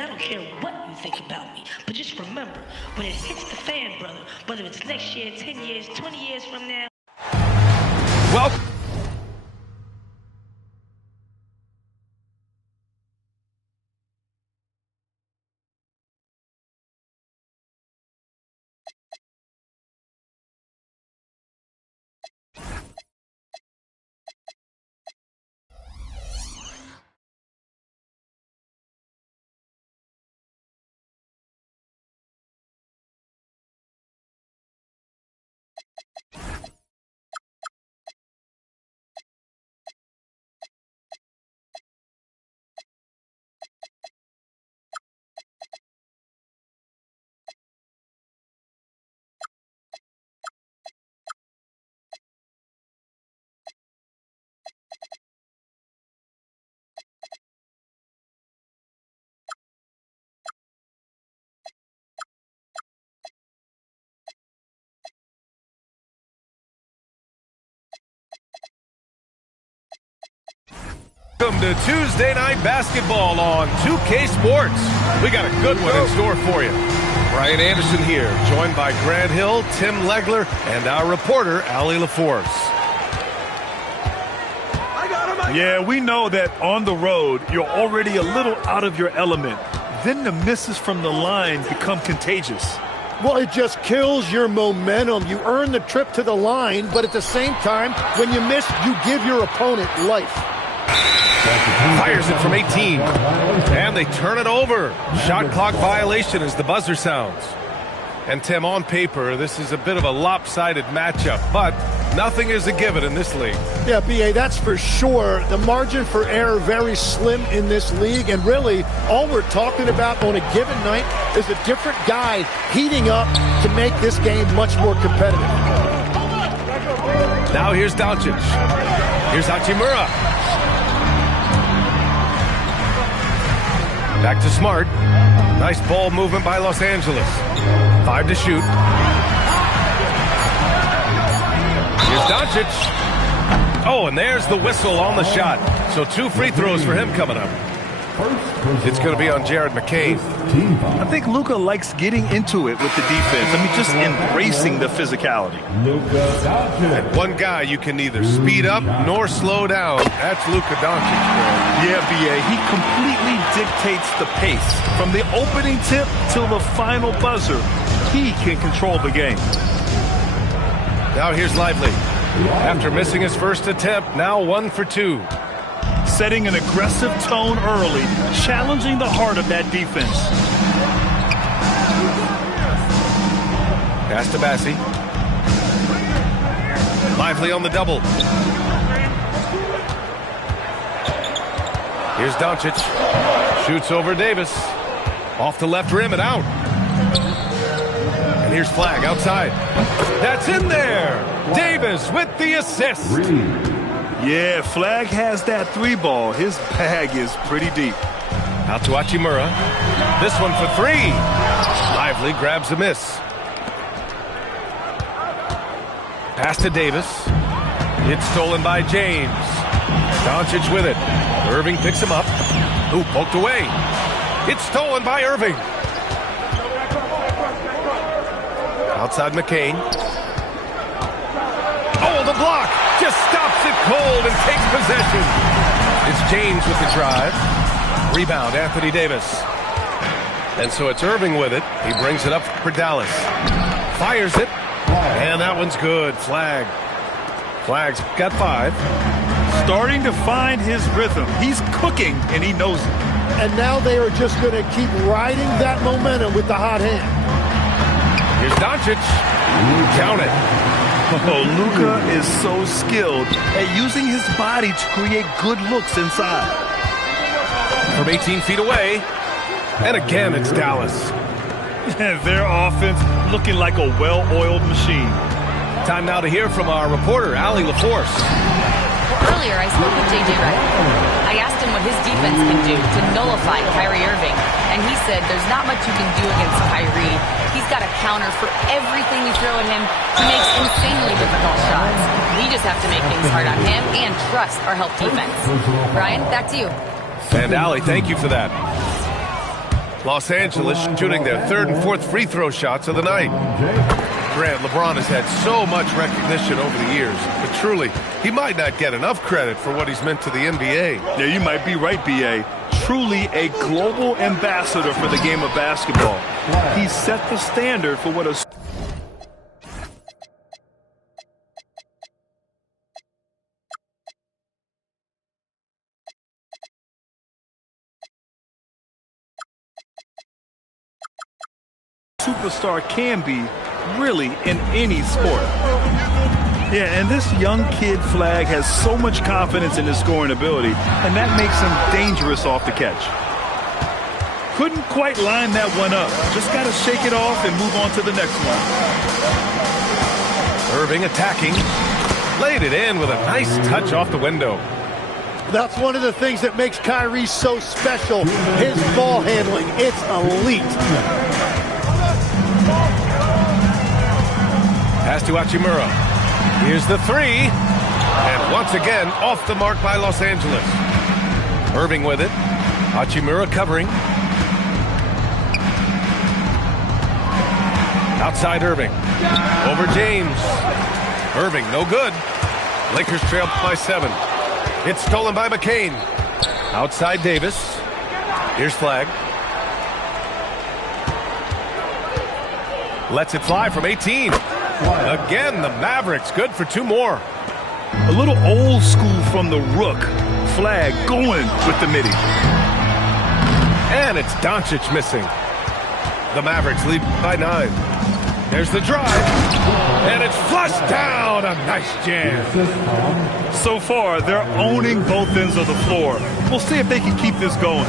and I don't care what you think about me. But just remember, when it hits the fan, brother, whether it's next year, 10 years, 20 years from now. Well. Welcome to Tuesday Night Basketball on 2K Sports. We got a good one in store for you. Brian Anderson here, joined by Grant Hill, Tim Legler, and our reporter, Allie LaForce. Yeah, we know that on the road, you're already a little out of your element. Then the misses from the line become contagious. Well, it just kills your momentum. You earn the trip to the line, but at the same time, when you miss, you give your opponent life. Fires it from 18, and they turn it over. Shot clock violation as the buzzer sounds. And Tim, on paper, this is a bit of a lopsided matchup, but nothing is a given in this league. Yeah, B.A., that's for sure. The margin for error very slim in this league, and really, all we're talking about on a given night is a different guy heating up to make this game much more competitive. Now here's Doncic. Here's Hachimura. Back to Smart. Nice ball movement by Los Angeles. 5 to shoot. Here's Doncic. Oh, and there's the whistle on the shot. So 2 free throws for him coming up. It's going to be on Jared McCain. I think Luka likes getting into it with the defense. I mean, just embracing the physicality. And one guy you can neither speed up nor slow down. That's Luka Doncic. Yeah, B.A., he completely dictates the pace. From the opening tip till the final buzzer, he can control the game. Now here's Lively. After missing his first attempt, now 1 for 2. Setting an aggressive tone early, challenging the heart of that defense. Pass to Bassie. Lively on the double. Here's Doncic. Shoots over Davis. Off the left rim and out. And here's Flag outside. That's in there. Davis with the assist. Yeah, Flag has that 3-ball. His bag is pretty deep. Out to Hachimura. This one for 3. Lively grabs a miss. Pass to Davis. It's stolen by James. Doncic with it. Irving picks him up. Ooh, poked away. It's stolen by Irving. Outside McCain. Oh, the block. Just stops it cold and takes possession. It's James with the drive. Rebound, Anthony Davis. And so it's Irving with it. He brings it up for Dallas. Fires it. And that one's good. Flag's got 5. Starting to find his rhythm. He's cooking, and he knows it. And now they are just going to keep riding that momentum with the hot hand. Here's Doncic. Count it. Oh, Luka is so skilled at using his body to create good looks inside. From 18 feet away. And again, it's Dallas. Their offense looking like a well-oiled machine. Time now to hear from our reporter, Allie LaForce. Earlier, I spoke with J.J. Redick. I asked him what his defense can do to nullify Kyrie Irving, and he said there's not much you can do against Kyrie. He's got a counter for everything you throw at him. He makes insanely difficult shots. We just have to make things hard on him and trust our help defense. Brian, back to you. And Allie, thank you for that. Los Angeles shooting their third and fourth free throw shots of the night. Grant, LeBron has had so much recognition over the years, but truly, he might not get enough credit for what he's meant to the NBA. Yeah, you might be right, B.A. Truly a global ambassador for the game of basketball. He set the standard for what a superstar can be, really, in any sport. Yeah, and this young kid Flag has so much confidence in his scoring ability, and that makes him dangerous off the catch. Couldn't quite line that one up. Just got to shake it off and move on to the next one. Irving attacking. Laid it in with a nice touch off the window. That's one of the things that makes Kyrie so special. His ball handling, it's elite. Pass to Hachimura. Here's the three. And once again, off the mark by Los Angeles. Irving with it. Hachimura covering. Outside Irving. Over James. Irving, no good. Lakers trail by 7. It's stolen by McCain. Outside Davis. Here's Flag. Lets it fly from 18. Again, the Mavericks good for 2 more. A little old school from the Rook. Flag going with the midi. And it's Doncic missing. The Mavericks lead by 9. There's the drive. And it's flushed down. A nice jam. So far, they're owning both ends of the floor. We'll see if they can keep this going.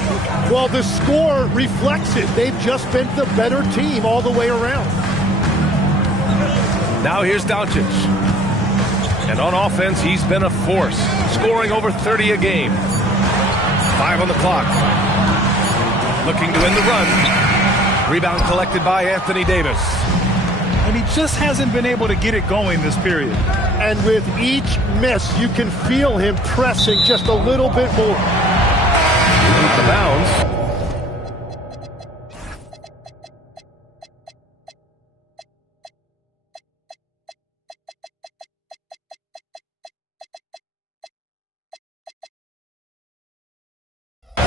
Well, the score reflects it. They've just been the better team all the way around. Now here's Doncic. And on offense, he's been a force, scoring over 30 a game. 5 on the clock. Looking to win the run. Rebound collected by Anthony Davis. And he just hasn't been able to get it going this period. And with each miss, you can feel him pressing just a little bit more. The bounds.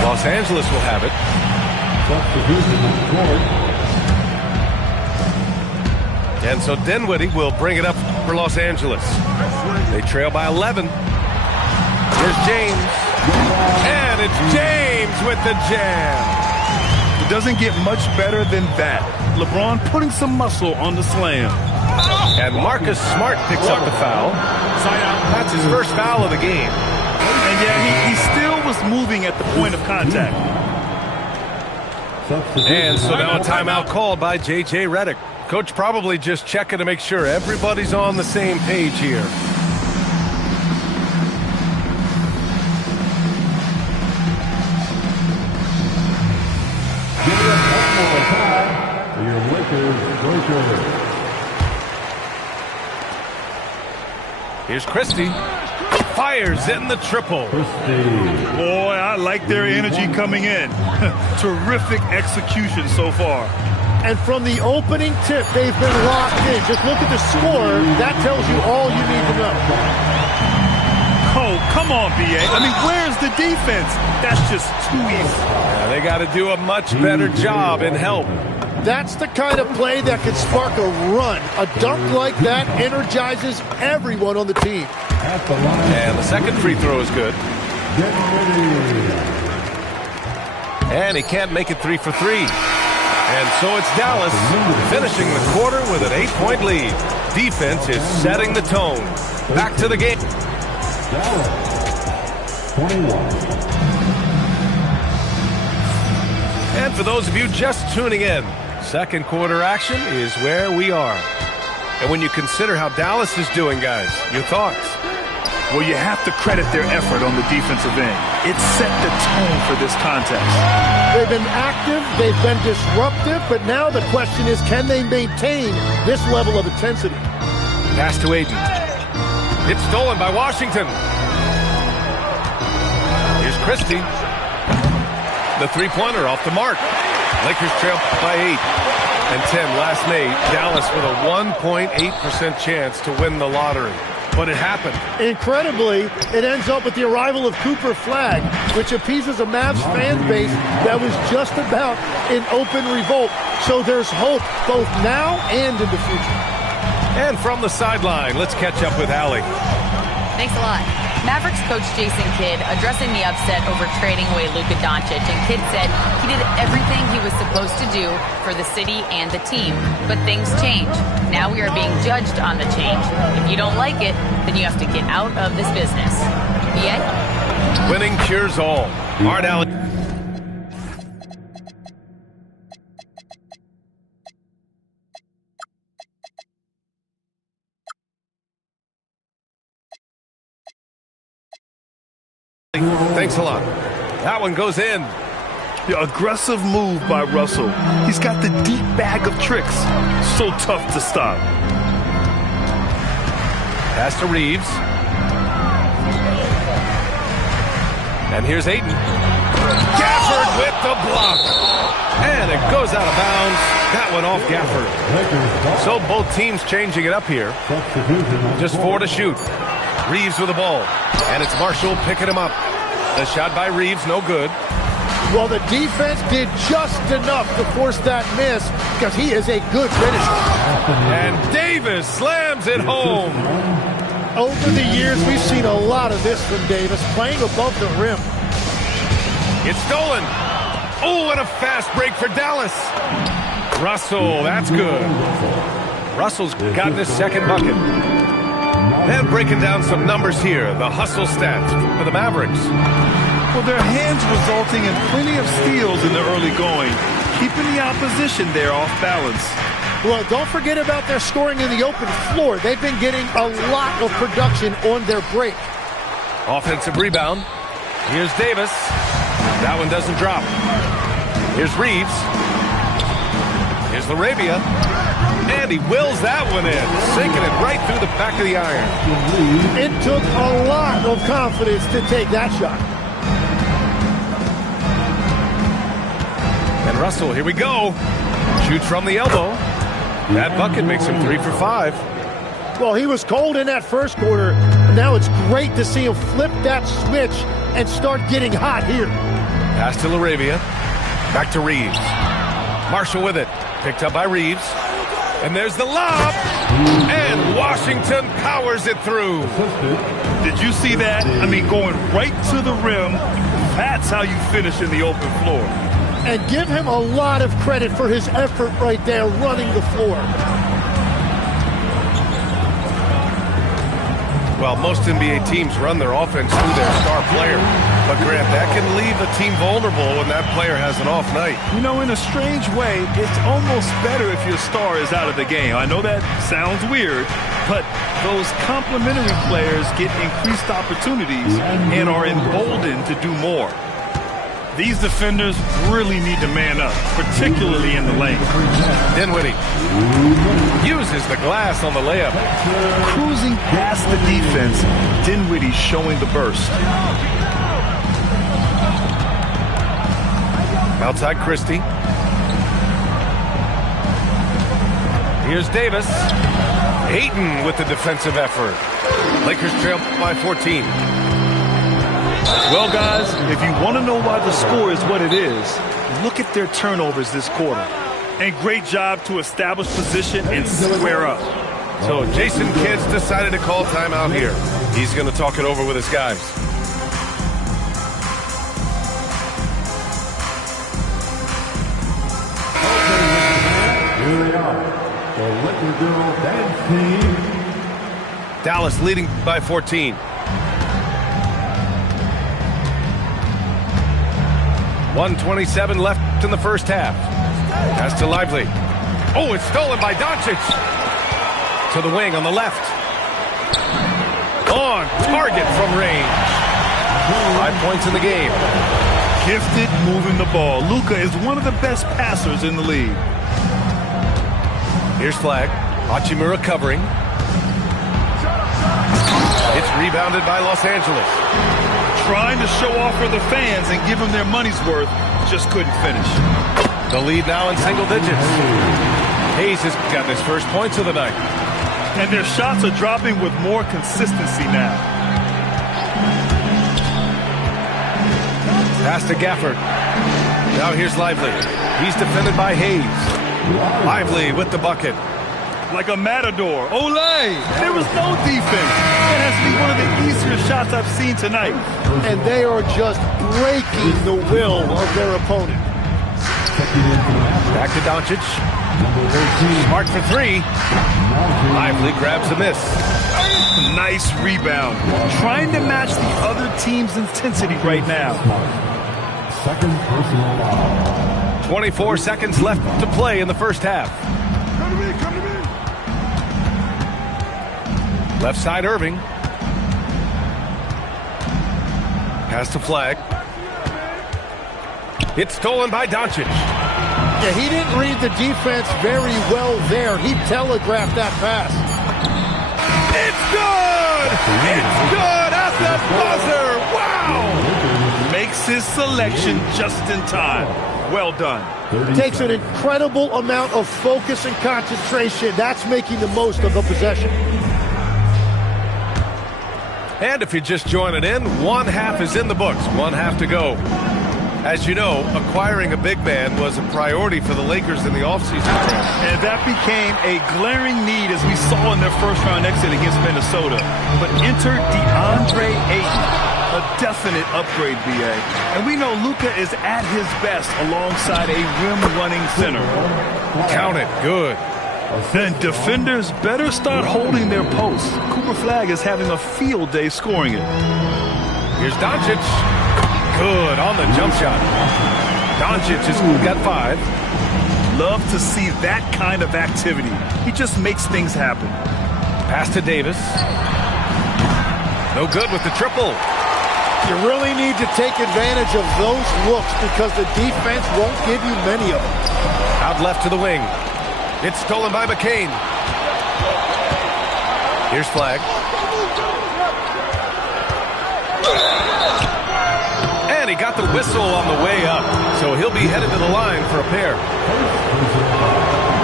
Los Angeles will have it. And so Dinwiddie will bring it up for Los Angeles. They trail by 11. Here's James. And it's James with the jam. It doesn't get much better than that. LeBron putting some muscle on the slam. And Marcus Smart picks up the foul. That's his first foul of the game. And yeah, he still was moving at the point of contact. And so now a timeout called by J.J. Redick. Coach probably just checking to make sure everybody's on the same page here. Here's Christie. Fires in the triple. Boy, I like their energy coming in. Terrific execution so far. And from the opening tip, they've been locked in. Just look at the score. That tells you all you need to know. Oh, come on, B.A. I mean, where's the defense? That's just too easy. Yeah, they got to do a much better job in help. That's the kind of play that could spark a run. A dunk like that energizes everyone on the team. And the second free throw is good. And he can't make it 3 for 3. And so it's Dallas finishing the quarter with an 8-point lead. Defense is setting the tone. Back to the game. Dallas, 21. And for those of you just tuning in, second quarter action is where we are. And when you consider how Dallas is doing, guys, your thoughts? Well, you have to credit their effort on the defensive end. It set the tone for this contest. They've been active, they've been disruptive, but now the question is, can they maintain this level of intensity? Pass to Aiden. It's stolen by Washington. Here's Christie. The three-pointer off the mark. Lakers trail by 8. And Tim, last night, Dallas with a 1.8% chance to win the lottery. But it happened. Incredibly, it ends up with the arrival of Cooper Flagg, which appeases a Mavs fan base that was just about in open revolt. So there's hope both now and in the future. And from the sideline, let's catch up with Allie. Thanks a lot. Mavericks coach Jason Kidd addressing the upset over trading away Luka Doncic, and Kidd said he did everything he was supposed to do for the city and the team. But things change. Now we are being judged on the change. If you don't like it, then you have to get out of this business. Yeah? Winning cures all. Art Allen. Thanks a lot. That one goes in. The aggressive move by Russell. He's got the deep bag of tricks. So tough to stop. Pass to Reeves. And here's Ayton. Gafford with the block. And it goes out of bounds. That one off Gafford. So both teams changing it up here. Just 4 to shoot. Reeves with the ball. And it's Marshall picking him up. The shot by Reeves, no good. Well, the defense did just enough to force that miss because he is a good finisher. And Davis slams it home. Over the years, we've seen a lot of this from Davis, playing above the rim. It's stolen. Oh, and a fast break for Dallas. Russell, that's good. Russell's gotten his second bucket. And breaking down some numbers here, the hustle stats for the Mavericks. Well, their hands resulting in plenty of steals in the early going, keeping the opposition there off balance. Well, don't forget about their scoring in the open floor. They've been getting a lot of production on their break. Offensive rebound. Here's Davis. That one doesn't drop. Here's Reeves. Here's Laravia. And he wills that one in, sinking it right through the back of the iron. It took a lot of confidence to take that shot. And Russell, here we go. Shoots from the elbow. That bucket makes him 3 for 5. Well, he was cold in that first quarter. Now it's great to see him flip that switch and start getting hot here. Pass to Laravia. Back to Reeves. Marshall with it. Picked up by Reeves. And there's the lob. And Washington powers it through. Did you see that? I mean, going right to the rim. That's how you finish in the open floor. And give him a lot of credit for his effort right there running the floor. Well, most NBA teams run their offense through their star player. But, Grant, that can leave a team vulnerable when that player has an off night. You know, in a strange way, it's almost better if your star is out of the game. I know that sounds weird, but those complementary players get increased opportunities and are emboldened to do more. These defenders really need to man up, particularly in the lane. Dinwiddie uses the glass on the layup. Cruising past the defense, Dinwiddie showing the burst. Outside Christie. Here's Davis. Ayton with the defensive effort. Lakers trail by 14. Well, guys, if you want to know why the score is what it is, look at their turnovers this quarter. And great job to establish position and square up. So Jason Kidd's decided to call timeout here. He's going to talk it over with his guys. Here they are, the Liquor Girl Dance Team. Dallas leading by 14. 1:27 left in the first half. Pass to Lively. Oh, it's stolen by Doncic. To the wing on the left. On target from range. 5 points in the game. Gifted moving the ball. Luka is one of the best passers in the league. Here's Flag. Hachimura covering. It's rebounded by Los Angeles. Trying to show off for the fans and give them their money's worth, just couldn't finish. The lead now in single digits. Hayes has got his first points of the night. And their shots are dropping with more consistency now. Pass to Gafford. Now here's Lively. He's defended by Hayes. Lively with the bucket. Like a matador. Olay! There was no defense. That has to be one of the easier shots I've seen tonight. And they are just breaking the will of their opponent. Back to Doncic. Smart for three. Lively grabs a miss. Nice rebound. Trying to match the other team's intensity right now. Second personal foul. 24 seconds left to play in the first half. Come to me, come to me. Left side Irving. Pass to Flag. It's stolen by Doncic. Yeah, he didn't read the defense very well there. He telegraphed that pass. It's good! It's good at the buzzer! Wow! Makes his selection just in time. Well done. Takes an incredible amount of focus and concentration. That's making the most of the possession. And if you're just joining in, one half is in the books. One half to go. As you know, acquiring a big man was a priority for the Lakers in the offseason. And that became a glaring need as we saw in their first round exit against Minnesota. But enter DeAndre Ayton, a definite upgrade, BA. And we know Luka is at his best alongside a rim-running center. Count it. Good. Then defenders better start holding their posts. Cooper Flag is having a field day scoring it. Here's Doncic. Good on the jump shot. Doncic has got 5. Love to see that kind of activity. He just makes things happen. Pass to Davis. No good with the triple. You really need to take advantage of those looks because the defense won't give you many of them. Out left to the wing. It's stolen by McCain. Here's Flag. And he got the whistle on the way up, so he'll be headed to the line for a pair.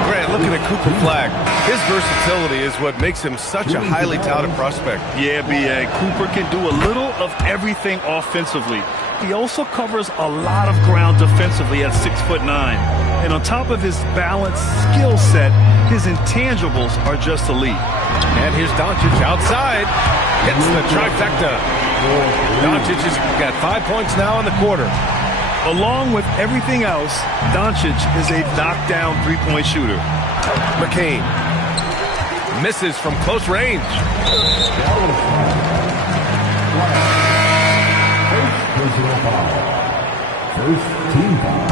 Grant, looking at Cooper Flag, his versatility is what makes him such a highly touted prospect. Yeah, B.A. Cooper can do a little of everything offensively. He also covers a lot of ground defensively at 6'9". And on top of his balanced skill set, his intangibles are just elite. And here's Doncic outside. Hits the trifecta. Doncic has got 5 points now in the quarter. Along with everything else, Doncic is a knockdown three-point shooter. McCain misses from close range. Personal foul. First team foul.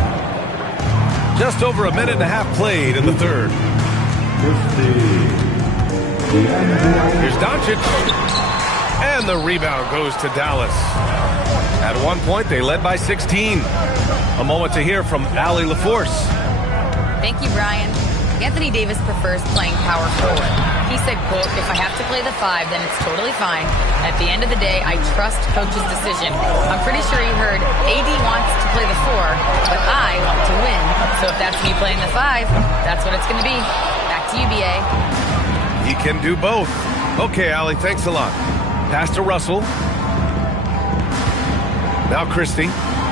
Just over a minute and a half played in the third. Here's Doncic. And the rebound goes to Dallas. At one point, they led by 16. A moment to hear from Allie LaForce. Thank you, Brian. Anthony Davis prefers playing power forward. He said, quote, if I have to play the 5, then it's totally fine. At the end of the day, I trust coach's decision. I'm pretty sure you heard AD wants to play the 4, but I want to win. So if that's me playing the 5, that's what it's going to be. Back to you, BA. He can do both. Okay, Allie, thanks a lot. Pass to Russell. Now Christie,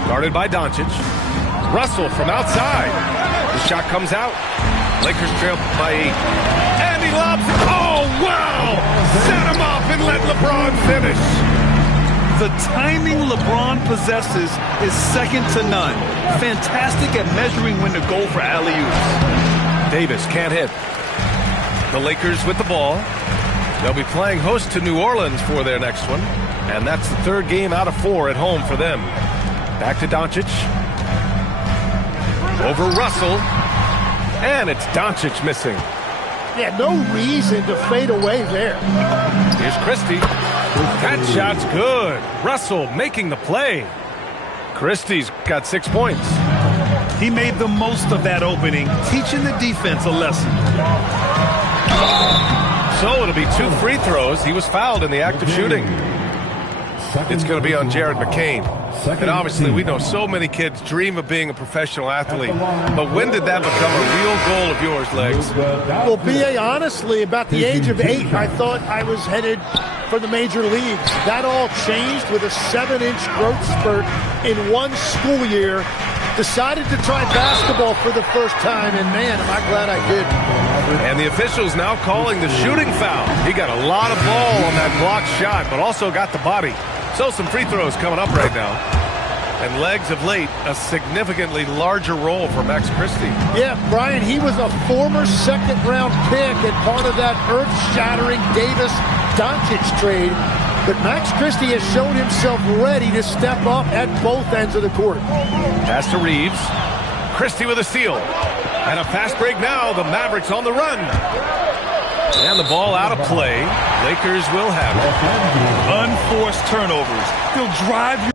guarded by Doncic. Russell from outside. The shot comes out. Lakers trail by 8. And he lobs. Oh, wow! Set him up and let LeBron finish. The timing LeBron possesses is second to none. Fantastic at measuring when to go for alley-oops. Davis can't hit. The Lakers with the ball. They'll be playing host to New Orleans for their next one. And that's the third game out of 4 at home for them. Back to Doncic. Over Russell. And it's Doncic missing. Yeah, no reason to fade away there. Here's Christie. That shot's good. Russell making the play. Christie's got 6 points. He made the most of that opening, teaching the defense a lesson. So it'll be 2 free throws. He was fouled in the act of shooting. It's going to be on Jared McCain. And obviously, we know so many kids dream of being a professional athlete. But when did that become a real goal of yours, Legs? Well, B.A., honestly, about the age of 8, I thought I was headed for the major leagues. That all changed with a 7-inch growth spurt in one school year. Decided to try basketball for the first time, and man, am I glad I did. And the officials now calling the shooting foul. He got a lot of ball on that blocked shot, but also got the body. So some free throws coming up right now. And Legs of late, a significantly larger role for Max Christie. Yeah, Brian, he was a former second-round pick and part of that earth-shattering Davis-Doncic trade. But Max Christie has shown himself ready to step up at both ends of the court. Pass to Reeves. Christie with a steal. And a fast break now. The Mavericks on the run. And the ball out of play. Lakers will have it. Unforced turnovers. They'll drive you.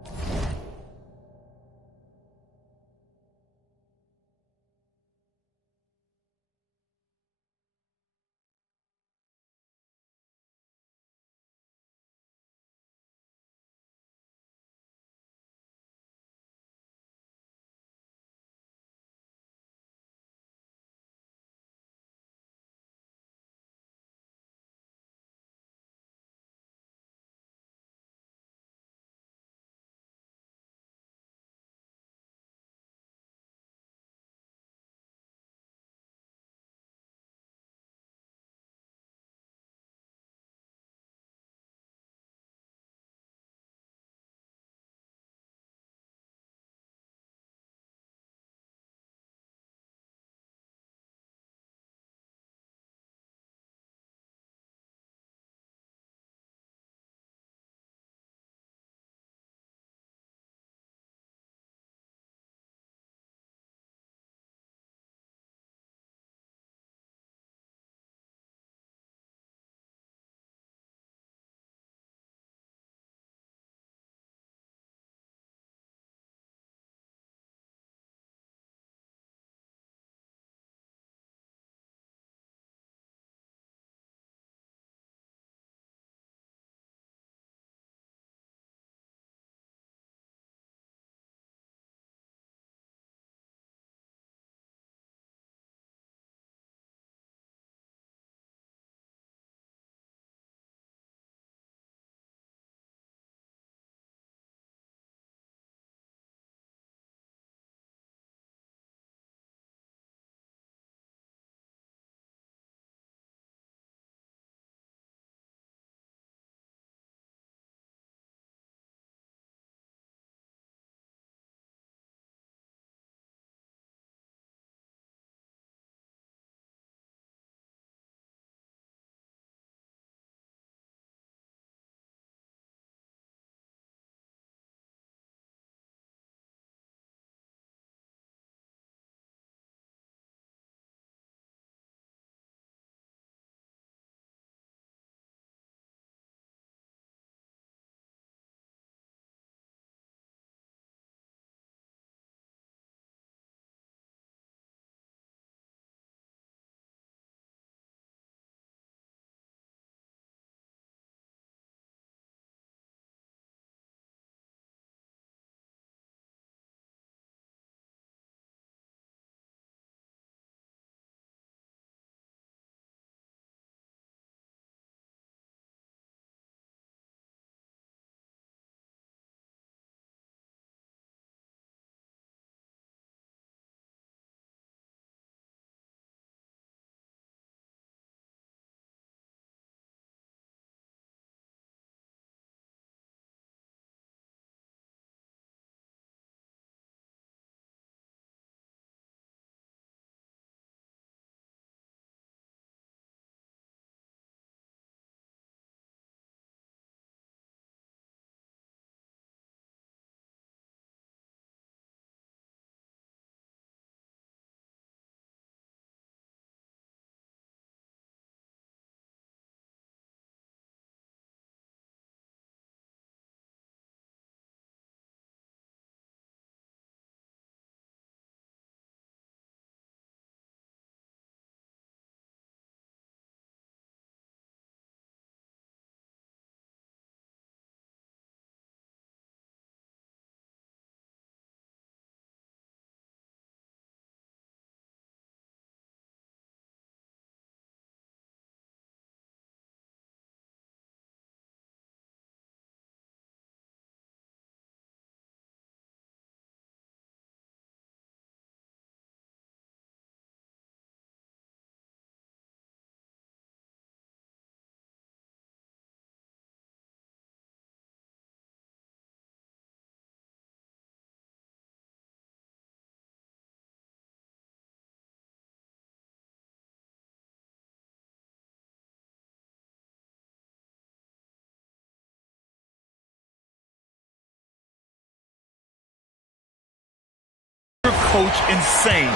coach insane.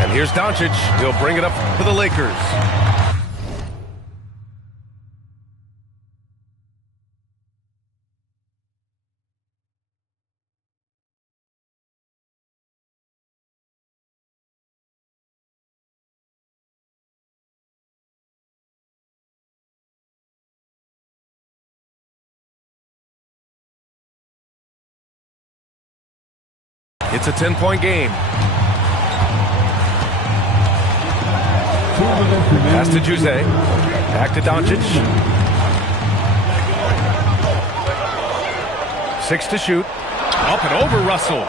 And here's Doncic. He'll bring it up for the Lakers. It's a 10-point game. Pass to Jose. Back to Doncic. 6 to shoot. Up and over Russell.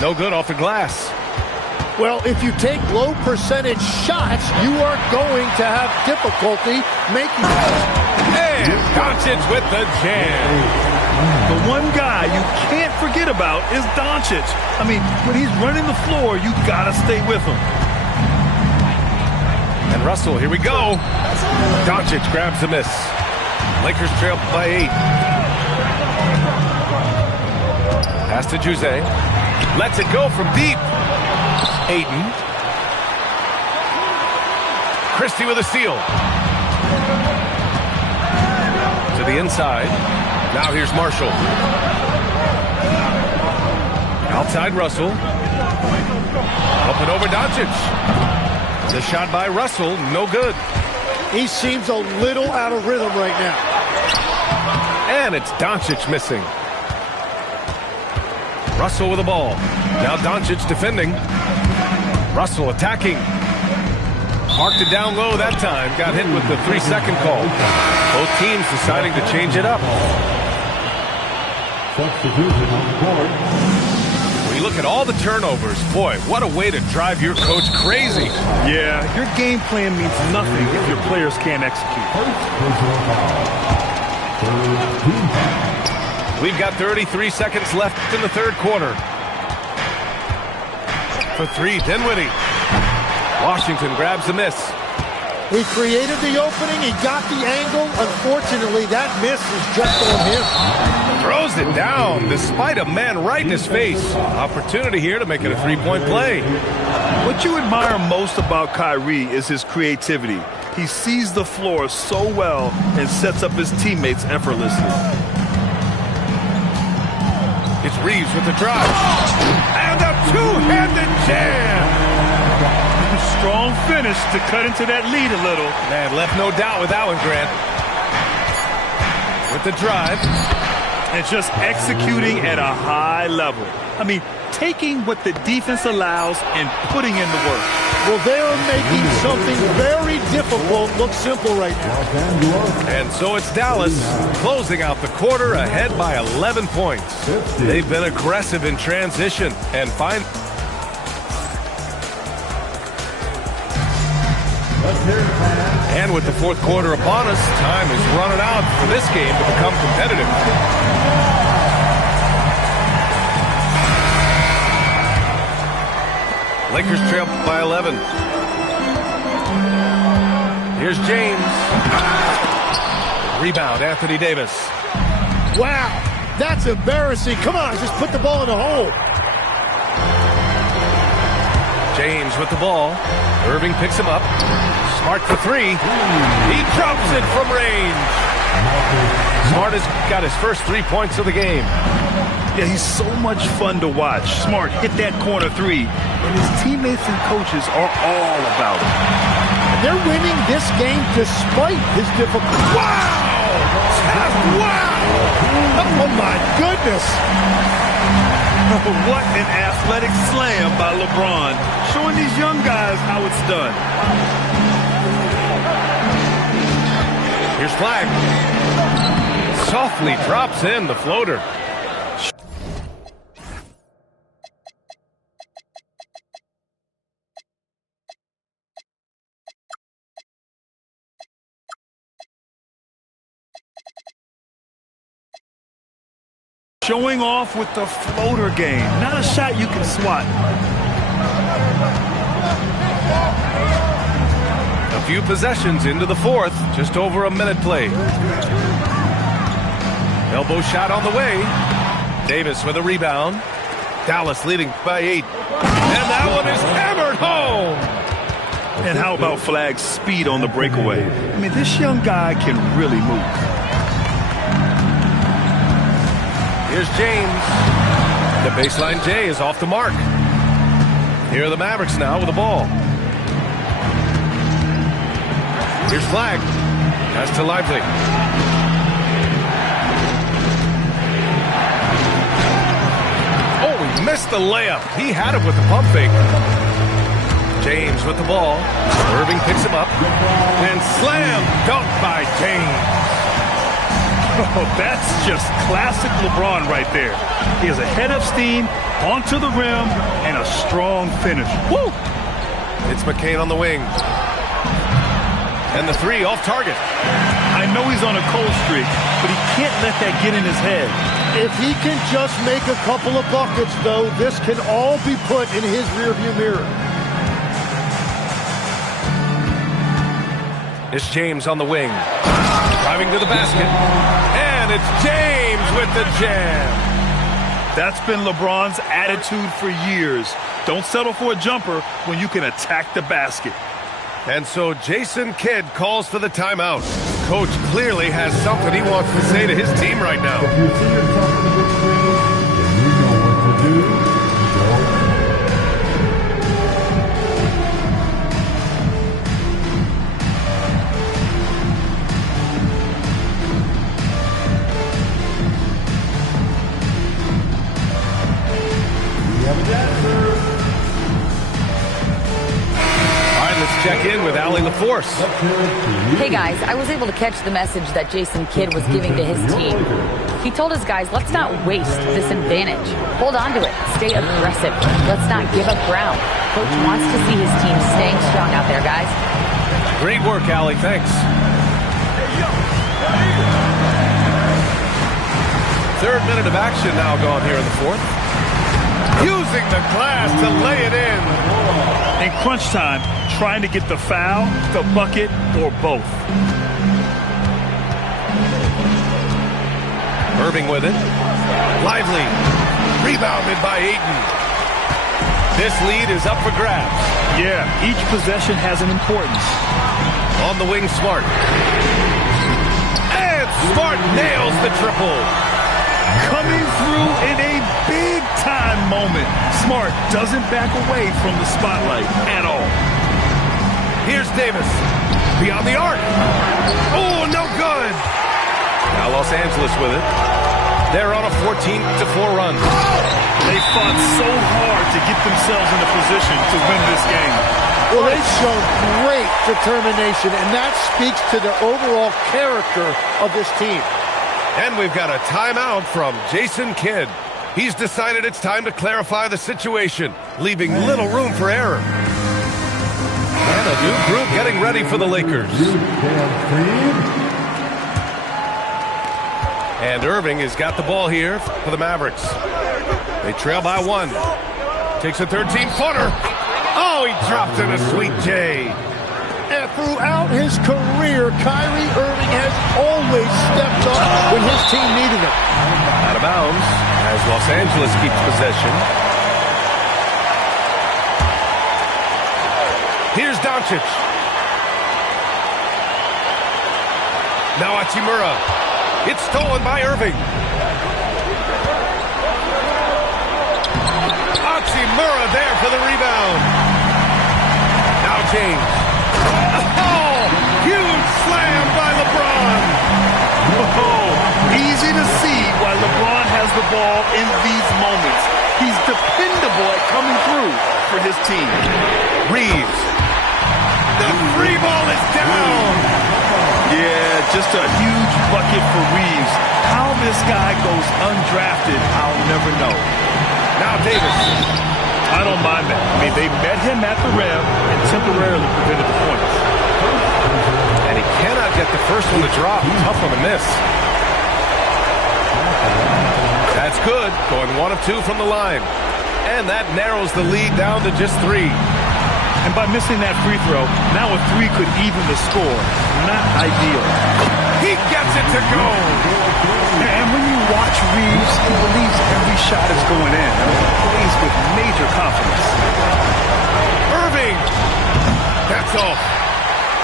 No good off the glass. Well, if you take low percentage shots, you are going to have difficulty making And Doncic with the jam. The one guy you can't forget about is Doncic. I mean, when he's running the floor, you gotta stay with him. And Russell, here we go. Doncic grabs the miss. Lakers trail by 8. Pass to Jose. Lets it go from deep. Ayton. Christie with a steal. To the inside. Now here's Marshall. Outside Russell. Up and over Doncic. The shot by Russell, no good. He seems a little out of rhythm right now. And it's Doncic missing. Russell with the ball. Now Doncic defending. Russell attacking. Marked it down low that time. Got hit with the 3-second call. Both teams deciding to change it up. Substitution on the court. When you look at all the turnovers, boy, what a way to drive your coach crazy. Yeah, your game plan means nothing if your players can't execute. We've got 33 seconds left in the third quarter. For 3, Dinwiddie. Washington grabs the miss. He created the opening. He got the angle. Unfortunately, that miss is just on him. Throws it down despite a man right in his face. Opportunity here to make it a 3-point play. What you admire most about Kyrie is his creativity. He sees the floor so well and sets up his teammates effortlessly. It's Reeves with the drive. And a two-handed jam. Strong finish to cut into that lead a little. Man, left no doubt with that one, Grant. With the drive. And just executing at a high level. I mean, taking what the defense allows and putting in the work. Well, they're making something very difficult look simple right now. And so it's Dallas closing out the quarter ahead by 11 points. They've been aggressive in transition and find... And with the fourth quarter upon us, time is running out for this game to become competitive. Lakers trail by 11. Here's James. Rebound, Anthony Davis. Wow, that's embarrassing. Come on, just put the ball in the hole. James with the ball. Irving picks him up. Smart for 3. He drops it from range. Smart has got his first 3 points of the game. Yeah, he's so much fun to watch. Smart hit that corner 3, and his teammates and coaches are all about it. They're winning this game despite his difficulty. Wow! Wow! Oh, my goodness. What an athletic slam by LeBron, showing these young guys how it's done. Here's Flag. Softly drops in the floater. Showing off with the floater game. Not a shot you can swat. A few possessions into the fourth. Just over a minute played. Elbow shot on the way. Davis with a rebound. Dallas leading by 8. And that one is hammered home. And how about Flag's speed on the breakaway? I mean, this young guy can really move. Here's James. The baseline J is off the mark. Here are the Mavericks now with the ball. Here's Flag. Pass to Lively. Oh, he missed the layup. He had it with the pump fake. James with the ball. Irving picks him up. And slam dunk by James. Oh, that's just classic LeBron right there. He has a head of steam, onto the rim, and a strong finish. Woo! It's McCain on the wing. And the 3 off target. I know he's on a cold streak, but he can't let that get in his head. If he can just make a couple of buckets, though, this can all be put in his rearview mirror. It's James on the wing. Driving to the basket. And it's James with the jam. That's been LeBron's attitude for years. Don't settle for a jumper when you can attack the basket. And so Jason Kidd calls for the timeout. Coach clearly has something he wants to say to his team right now. If you see yourself on the big screen, then you know what to do. Go. Check in with Allie LaForce. Hey guys, I was able to catch the message that Jason Kidd was giving to his team. He told his guys, let's not waste this advantage. Hold on to it. Stay aggressive. Let's not give up ground. Coach wants to see his team staying strong out there, guys. Great work, Allie. Thanks. Third minute of action now gone here in the fourth. Using the glass to lay it in. In crunch time, trying to get the foul, the bucket, or both. Irving with it. Lively. Rebounded by Ayton. This lead is up for grabs. Yeah, each possession has an importance. On the wing, Smart. And Smart nails the triple. Coming through in a big-time moment. Smart doesn't back away from the spotlight at all. Here's Davis. Beyond the arc. Oh, no good. Now Los Angeles with it. They're on a 14-4 run. They fought so hard to get themselves in a position to win this game. Well, they've shown great determination, and that speaks to the overall character of this team. And we've got a timeout from Jason Kidd. He's decided it's time to clarify the situation, leaving little room for error. And a new group getting ready for the Lakers. And Irving has got the ball here for the Mavericks. They trail by 1. Takes a 13-footer. Oh, he dropped in a sweet J. And throughout his career, Kyrie Irving has always stepped up when his team needed him. Out of bounds as Los Angeles keeps possession. Here's Doncic. Now Hachimura. It's stolen by Irving. Hachimura there for the rebound. Now James. Oh, huge slam by LeBron. Oh, easy to see why LeBron has the ball in these moments. He's dependable at coming through for his team. Reeves. The free ball is down. Yeah, just a huge bucket for Reeves. How this guy goes undrafted, I'll never know. Now Davis. I don't mind that. I mean, they met him at the rim and temporarily prevented the points. And he cannot get the first one to drop. Tough one to miss. That's good. Going 1 of 2 from the line. And that narrows the lead down to just 3. And by missing that free throw, now a 3 could even the score. Not ideal. He gets it to go. And when you watch Reeves, he believes every shot is going in. I mean, he plays with major confidence. Irving! That's all.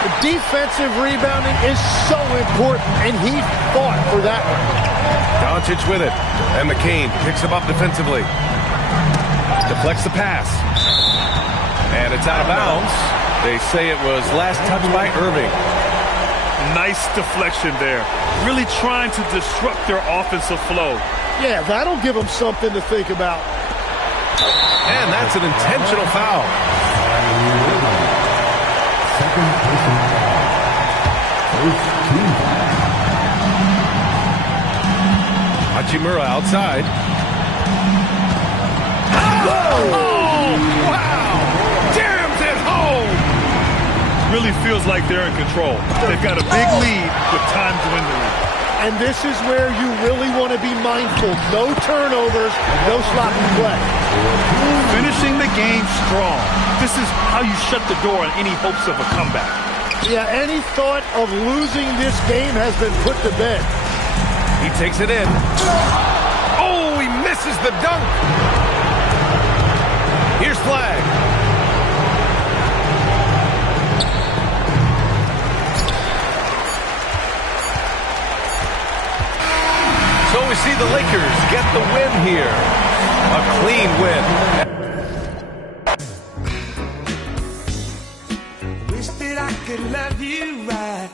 The defensive rebounding is so important, and he fought for that one. Doncic with it, and McCain picks him up defensively. Deflects the pass. And it's out of bounds. They say it was last touched by Irving. Nice deflection there. Really trying to disrupt their offensive flow. Yeah, that'll give them something to think about. And that's an intentional foul. Second personal foul. First team foul. Hachimura outside. Oh, wow! Jams it home! Really feels like they're in control. They've got a big lead with time dwindling. And this is where you really want to be mindful. No turnovers, no sloppy play. Finishing the game strong. This is how you shut the door on any hopes of a comeback. Yeah, any thought of losing this game has been put to bed. He takes it in. Oh, he misses the dunk. Here's Flag. So we see the Lakers get the win here. A clean win. Wish that I could love you right.